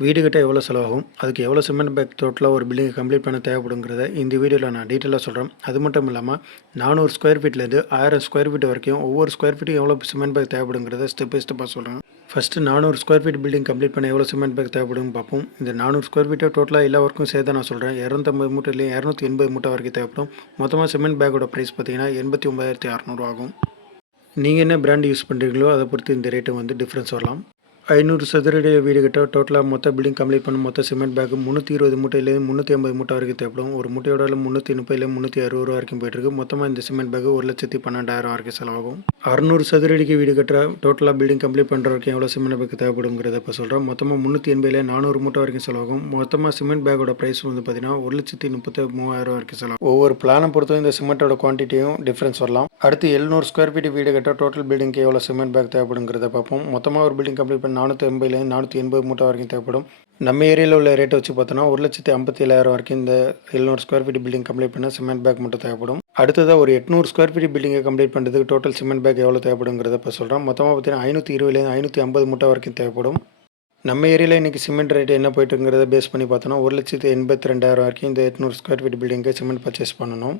வீடு கிட்ட எவ்வளோ செலவாகும் அதுக்கு எவ்வளோ சிமெண்ட் பேக் டோட்டலாக ஒரு பில்டிங் கம்ப்ளீட் பண்ண தேவைப்படுங்கிறத இந்த வீடியோவில் நான் டீட்டெயிலாக சொல்கிறேன் அது மட்டும் இல்லாமல் நானூறு ஸ்கொயர் ஃபீட்லேருந்து ஆயிரம் ஸ்கொயர் ஃபீட் வரைக்கும் ஒவ்வொரு ஸ்கொயர் ஃபீட்டும் எவ்வளோ சிமெண்ட் பேக் தேவைப்படுங்கிறத ஸ்டெப் பை ஸ்டெப்பாக சொல்கிறேன் ஃபஸ்ட்டு நானூறு ஸ்கொயர் ஃபீட் பில்டிங் கம்ப்ளீட் பண்ண எவ்வளோ சிமெண்ட் பேக் தேவைப்படுங்க பார்ப்போம். இந்த நானூறு ஸ்கொயர் ஃபீட்டை டோட்டலாக எல்லா ஒர்க்கும் சேர்த்து நான் சொல்கிறேன் இரநூத்தம்பது மூட்டையிலையும் இரநூத்தி எண்பது மூட்டை வரைக்கும் தேவைப்படும். மொத்தமாக சிமெண்ட் பேக்கோட ப்ரைஸ் பார்த்தீங்கன்னா எண்பத்தி ஒம்பதாயிரத்தி அறநூறு ஆகும். நீங்கள் என்ன பிராண்ட் யூஸ் பண்ணுறீங்களோ அதை பொறுத்து இந்த ரேட்டு வந்து டிஃப்ரென்ஸ் வரலாம். ஐநூறு சதுரடி வீடு கட்ட டோட்டலாக மொத்த பில்டிங் கம்ப்ளீட் பண்ண மொத்த சிமெண்ட் பேக்கு முந்நூற்றி இருபது மூட்டையிலேருந்து முந்நூற்றி ஐம்பது மூட்டை வரைக்கும் தேவைப்படும் ஒரு மூட்டையோட முந்நூற்றி முப்பதுலேருந்து முந்நூற்றி அறுபது ரூபா வரைக்கும் போயிட்டுருக்கு. மொத்தமாக இந்த சிமெண்ட் பேக் ஒரு லட்சத்தி பன்னெண்டாயிரம் வரைக்கும் செலவாகும். அறுநூறு சதுரடிக்கு வீடு கட்டுற டோட்டலாக பில்டிங் கம்ப்ளீட் பண்ணுற வரைக்கும் எவ்வளோ சிமெண்ட் பேக் தேவைப்படுங்கிறத இப்போ சொல்கிறேன் மொத்தமாக முந்நூற்றி எண்பதுலேயே நானூறு மூட்டை வரைக்கும் செலவாகும். மொத்தமாக சிமெண்ட் பேக்கோட ப்ரைஸ் வந்து பார்த்தீங்கன்னா ஒரு லட்சத்தி முப்பத்தி மூவாயிரம் வரைக்கும் செலவாகும். ஒவ்வொரு பிளானை பொறுத்தவரை இந்த சிமெண்ட்டோட குவான்டிட்டியும் டிஃப்ரென்ஸ் வரலாம். அடுத்து எழுநூறு ஸ்கொயர் ஃபீட் வீடு கட்ட டோட்டல் பில்டிங்க்கு எவ்வளோ சிமெண்ட் பேக் தேவைப்படுங்கிறத பார்ப்போம். மொத்தமாக ஒரு பில்டிங் கம்ப்ளீட் பண்ண நானூற்றி எண்பதுலேருந்து நானூற்றி எண்பது மூட்டை வரைக்கும் தேவைப்படும். நம்ம ஏரியாவில் உள்ள ரேட்டை வச்சு பார்த்தோன்னா ஒரு லட்சத்தி ஐம்பத்தி ஏழாயிரம் வரைக்கும் இந்த எழுநூறு ஸ்கொயர் ஃபீட் பில்டிங் கம்ப்ளீட் பண்ண சிமெண்ட் பேக் மட்டும் தேவைப்படும். அடுத்ததாக ஒரு எட்நூறு ஸ்கொயர் ஃபீட் பில்டிங்கை கம்ப்ளீட் பண்ணுறதுக்கு டோட்டல் சிமெண்ட் பேக் எவ்வளோ தேவைப்படுங்கிறத இப்போ சொல்கிறோம் மொத்தமாக பார்த்தீங்கன்னா ஐநூற்றி இருபதுலேருந்து ஐநூற்றி ஐம்பது மூட்டை வரைக்கும் தேவைப்படும். நம்ம ஏரியாவில் இன்றைக்கி சிமெண்ட் ரேட் என்ன போயிட்டுங்கிறத பேஸ் பண்ணி பார்த்தோன்னா ஒரு லட்சத்து எண்பத்தி ரெண்டாயிரம் வரைக்கும் இந்த எட்நூறு ஸ்கொயர் ஃபீட் பில்டிங்க்கு சிமெண்ட் பர்ச்சேஸ் பண்ணணும்.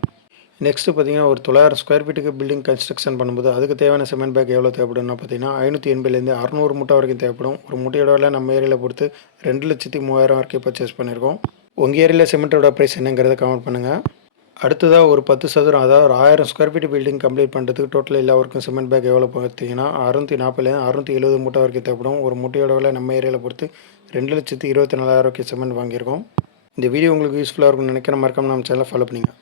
நெக்ஸ்ட்டு பார்த்தீங்கன்னா ஒரு தொள்ளாயிரம் ஸ்கொயர் ஃபீட்டுக்கு பில்டிங் கன்ஸ்ட்ரக்ஷன் பண்ணும்போது அதுக்கு தேவையான சிமெண்ட் பேக் எவ்வளோ தேவைப்படும்னா பார்த்தீங்கன்னா ஐநூற்றி எண்பதுலேருந்து அறநூறு மூட்டை வரைக்கும் தேவைப்படும். ஒரு மூட்டையோட விலை நம்ம ஏரியாவில் பொறுத்து ரெண்டு லட்சத்தி மூவாயிரம் வரைக்கும் பர்ச்சேஸ் பண்ணியிருக்கோம். உங்கள் ஏரியாவில் சிமெண்ட்டோட ப்ரைஸ் என்னங்கிறத கமெண்ட் பண்ணுங்கள் அடுத்ததாக ஒரு பத்து சதுரம் அதாவது ஒரு ஆயிரம் ஸ்கொயர் ஃபீட் பில்டிங் கம்ப்ளீட் பண்ணுறதுக்கு டோட்டல் எல்லா ஒர்க்கும் சிமெண்ட் பேக் எவ்வளோ பார்த்தீங்கன்னா அறுநூற்றி நாற்பதுலேருந்து அறுநூற்றி எழுபது மூட்டை வரைக்கும் தேவைப்படும். ஒரு மூட்டையோட விலை நம்ம ஏரியாவில் பொறுத்து ரெண்டு லட்சத்தி இருபத்தி நாலாயிரம் வரைக்கும் சிமெண்ட் வாங்கியிருக்கோம். இந்த வீடியோ உங்களுக்கு யூஸ்ஃபுல்லாக இருக்கும்னு நினைக்கிற மறக்காம நம்ம சேனலை ஃபாலோ பண்ணிங்க.